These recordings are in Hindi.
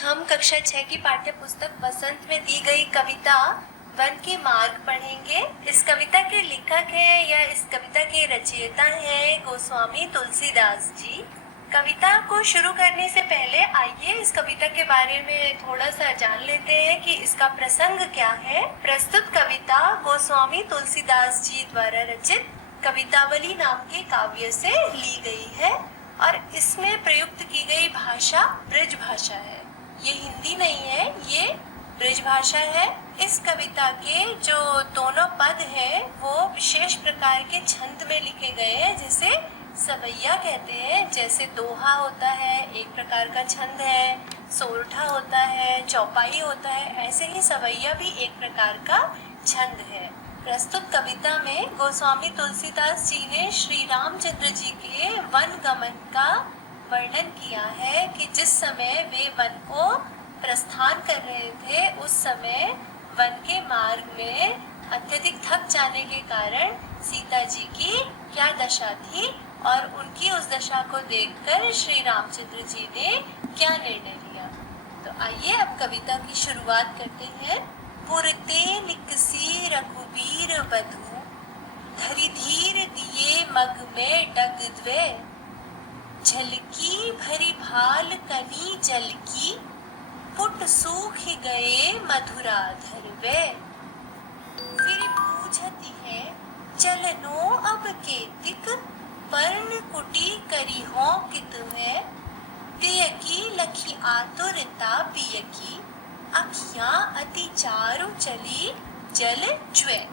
हम कक्षा 6 की पाठ्य पुस्तक बसंत में दी गई कविता वन के मार्ग पढ़ेंगे। इस कविता के लेखक हैं या इस कविता के रचयिता हैं गोस्वामी तुलसीदास जी। कविता को शुरू करने से पहले आइए इस कविता के बारे में थोड़ा सा जान लेते हैं कि इसका प्रसंग क्या है। प्रस्तुत कविता गोस्वामी तुलसीदास जी द्वारा रचित कवितावली नाम के काव्य से ली गई है और इसमें प्रयुक्त की गई भाषा ब्रज भाषा है। ये हिंदी नहीं है, ये ब्रज भाषा है। इस कविता के जो दोनों पद हैं वो विशेष प्रकार के छंद में लिखे गए हैं, जिसे सवैया कहते हैं। जैसे दोहा होता है एक प्रकार का छंद है, सोरठा होता है, चौपाई होता है, ऐसे ही सवैया भी एक प्रकार का छंद है। प्रस्तुत कविता में गोस्वामी तुलसीदास जी ने श्री रामचंद्र जी के वन गमन का वर्णन किया है कि जिस समय वे वन को प्रस्थान कर रहे थे उस समय वन के मार्ग में अत्यधिक थक जाने के कारण सीता जी की क्या दशा थी और उनकी उस दशा को देखकर श्री रामचंद्र जी ने क्या निर्णय लिया। तो आइए अब कविता की शुरुआत करते हैं। पुरते निकसी रघुबीर बधू, धरि धीर दिए मग में डग द्वे, झलकी भरी भाल कनी जल की, पुट सूख गए मधुराधर वे। फिर पूछती है चलनो अब केतिक, पर्ण कुटी करी हो कित में, तिय की लखी आतुरता पिय की, अखियां अति चारु चली जल ज्वे।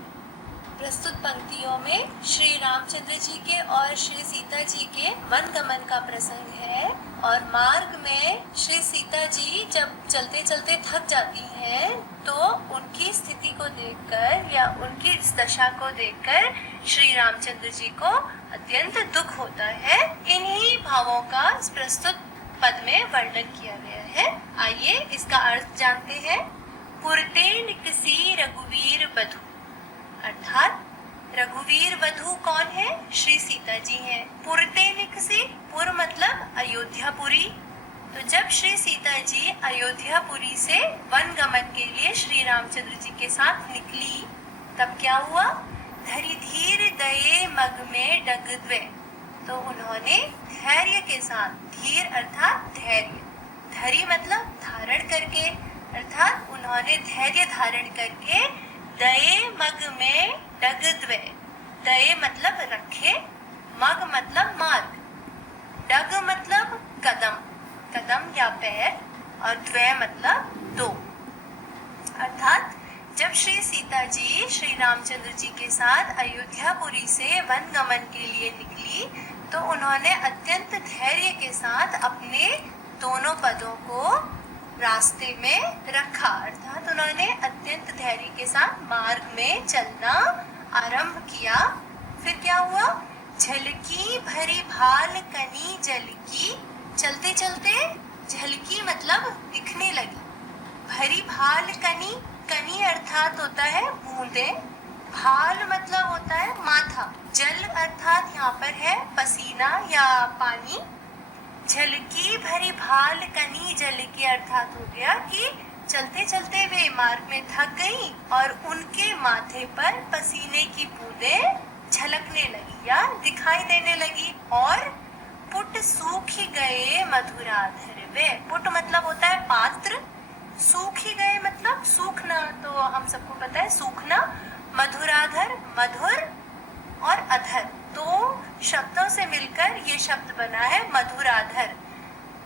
प्रस्तुत पंक्तियों में श्री रामचंद्र जी के और श्री सीता जी के वन गमन का प्रसंग है और मार्ग में श्री सीता जी जब चलते चलते थक जाती हैं तो उनकी स्थिति को देखकर या उनकी इस दशा को देखकर श्री रामचंद्र जी को अत्यंत दुख होता है। इन्हीं भावों का प्रस्तुत पद में वर्णन किया गया है। आइए इसका अर्थ जानते हैं। पुरते निकसी रघुवीर वधू, अर्थात रघुवीर वधू कौन है? श्री सीता जी हैं। पुरते निकसी, पुर मतलब अयोध्यापुरी। तो जब श्री सीता जी अयोध्यापुरी से वन गमन के लिए श्री रामचंद्र जी के साथ निकली तब क्या हुआ? धरि धीर दये मग में डग द्वे, तो उन्होंने धैर्य के साथ, धीर अर्थात धैर्य, धरी मतलब धारण करके, अर्थात उन्होंने धैर्य धारण करके दये मग में डग द्वे, दये मतलब रखे, मग मतलब मार्ग, डग मतलब कदम, कदम या पैर, और द्वे मतलब दो। अर्थात जब श्री सीता जी श्री रामचंद्र जी के साथ अयोध्यापुरी से वन गमन के लिए निकली तो उन्होंने अत्यंत धैर्य के साथ अपने दोनों पदों को रास्ते में रखा, अर्थात उन्होंने अत्यंत धैर्य के साथ मार्ग में चलना आरंभ किया। फिर क्या हुआ? झलकी भरी भाल कनी जलकी, चलते चलते झलकी मतलब दिखने लगी, भरी भाल कनी, कनी अर्थात होता है बूंदे, भाल मतलब होता है माथा, जल अर्थात यहाँ पर है पसीना या पानी। झलकी भरी भाल कनी जल के अर्थात हो गया कि चलते चलते वे मार्ग में थक गई और उनके माथे पर पसीने की बूंदें झलकने लगी या दिखाई देने लगी। और पुट सूख गए मधुराधर वे, पुट मतलब होता है पात्र, सूख ही गए मतलब सूखना, तो हम सबको पता है सूखना। मधुराधर, मधुर और अधर, दो शब्दों से मिलकर ये शब्द बना है मधुराधर।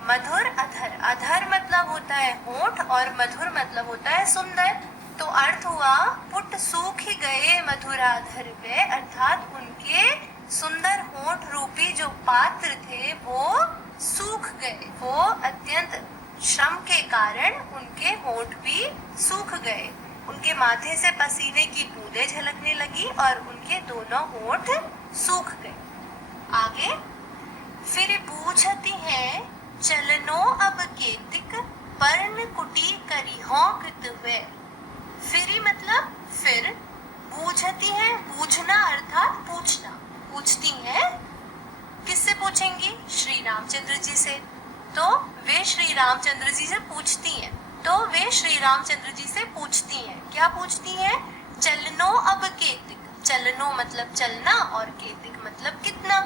मधुर अधर, अधर मतलब होता है होंठ और मधुर मतलब होता है सुंदर। तो अर्थ हुआ पुट सूख ही गए मधुराधर वे, अर्थात उनके सुंदर होंठ रूपी जो पात्र थे वो सूख गए, वो अत्यंत श्रम के कारण उनके होंठ भी सूख गए, उनके माथे से पसीने की बूंदें झलकने लगी और उनके दोनों होंठ सूख गए। आगे, फिर पूछती हैं चलनो अब केतिक, पर्ण कुटी करी हो कृत वे। फिर मतलब फिर, पूछती है, पूछना अर्थात पूछना, पूछती हैं, किससे पूछेंगी? श्री रामचंद्र जी से। तो वे श्री रामचंद्र जी से पूछती रामचंद्र जी से पूछती हैं। क्या पूछती हैं? चलनो अब केतिक। चलनो मतलब चलना और केतिक मतलब कितना।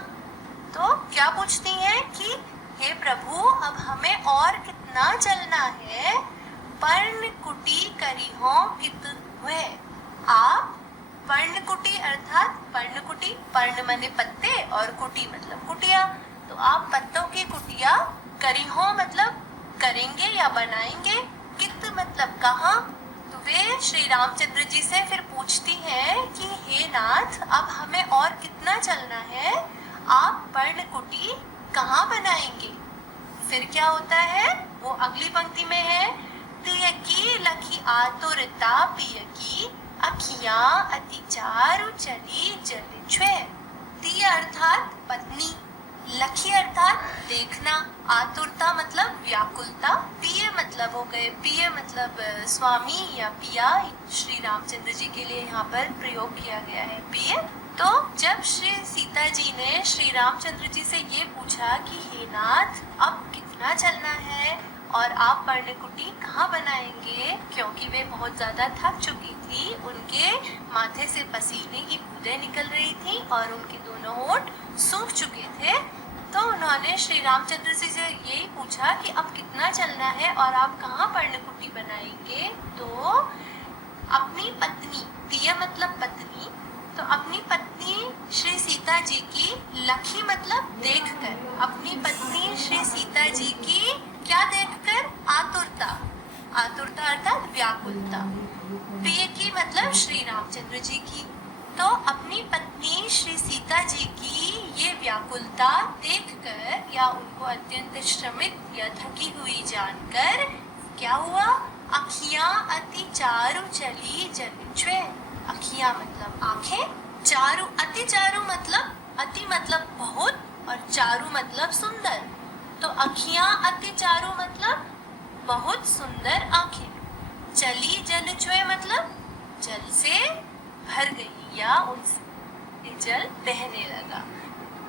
तो क्या पूछती हैं कि हे प्रभु अब हमें और कितना चलना है। पर्णकुटी करिहो कित हुए। आप पर्णकुटी अर्थात पर्णकुटी, पर्ण माने पत्ते और कुटी मतलब कुटिया, तो आप पत्तों की कुटिया करिहो मतलब करेंगे या बनाएंगे, कित मतलब कहाँ। तो वे श्री रामचंद्र जी से फिर पूछती हैं कि हे नाथ अब हमें और कितना चलना है, आप पर्णकुटी कहाँ बनाएंगे। फिर क्या होता है वो अगली पंक्ति में है, तिय की लखी आतुरता पिय की अखियां अति चारु चली जल छुए। तिय अर्थात पत्नी, लखी अर्थात देखना, आतुरता मतलब व्याकुलता, पिय मतलब हो गए, पिय मतलब स्वामी या पिया, श्री रामचंद्र जी के लिए यहाँ पर प्रयोग किया गया है पिय। तो जब श्री सीता जी ने श्री रामचंद्र जी से ये पूछा कि हे नाथ अब कितना चलना है और आप पर्णकुटी कहाँ बनाएंगे, क्योंकि वे बहुत ज्यादा थक चुकी थी, उनके माथे से पसीने की बूंदें निकल रही थी और उनके दोनों होंठ सूख चुके थे, तो उन्होंने श्री रामचंद्र जी से यही पूछा कि अब कितना चलना है और आप कहाँ पर्णकुटी बनाएंगे। तो अपनी पत्नी, तिय मतलब पत्नी, तो अपनी पत्नी श्री सीता जी की लखी मतलब देखकर, अपनी पत्नी श्री सीता जी की क्या देखकर, आतुरता, आतुरता अर्थात व्याकुलता, प्रिय की मतलब श्री रामचंद्र जी की, तो अपनी पत्नी श्री सीता जी की ये व्याकुलता देखकर या उनको अत्यंत श्रमित या थकी हुई जानकर क्या हुआ, अखियां अति चारु चली जनिछ्वे। अखियां मतलब आंखें, चारु अति चारु मतलब अति मतलब बहुत और चारु मतलब सुंदर, तो अखियां अति चारु मतलब बहुत सुंदर आंखें। चली जल छुए मतलब जल से भर गई या उनसे जल बहने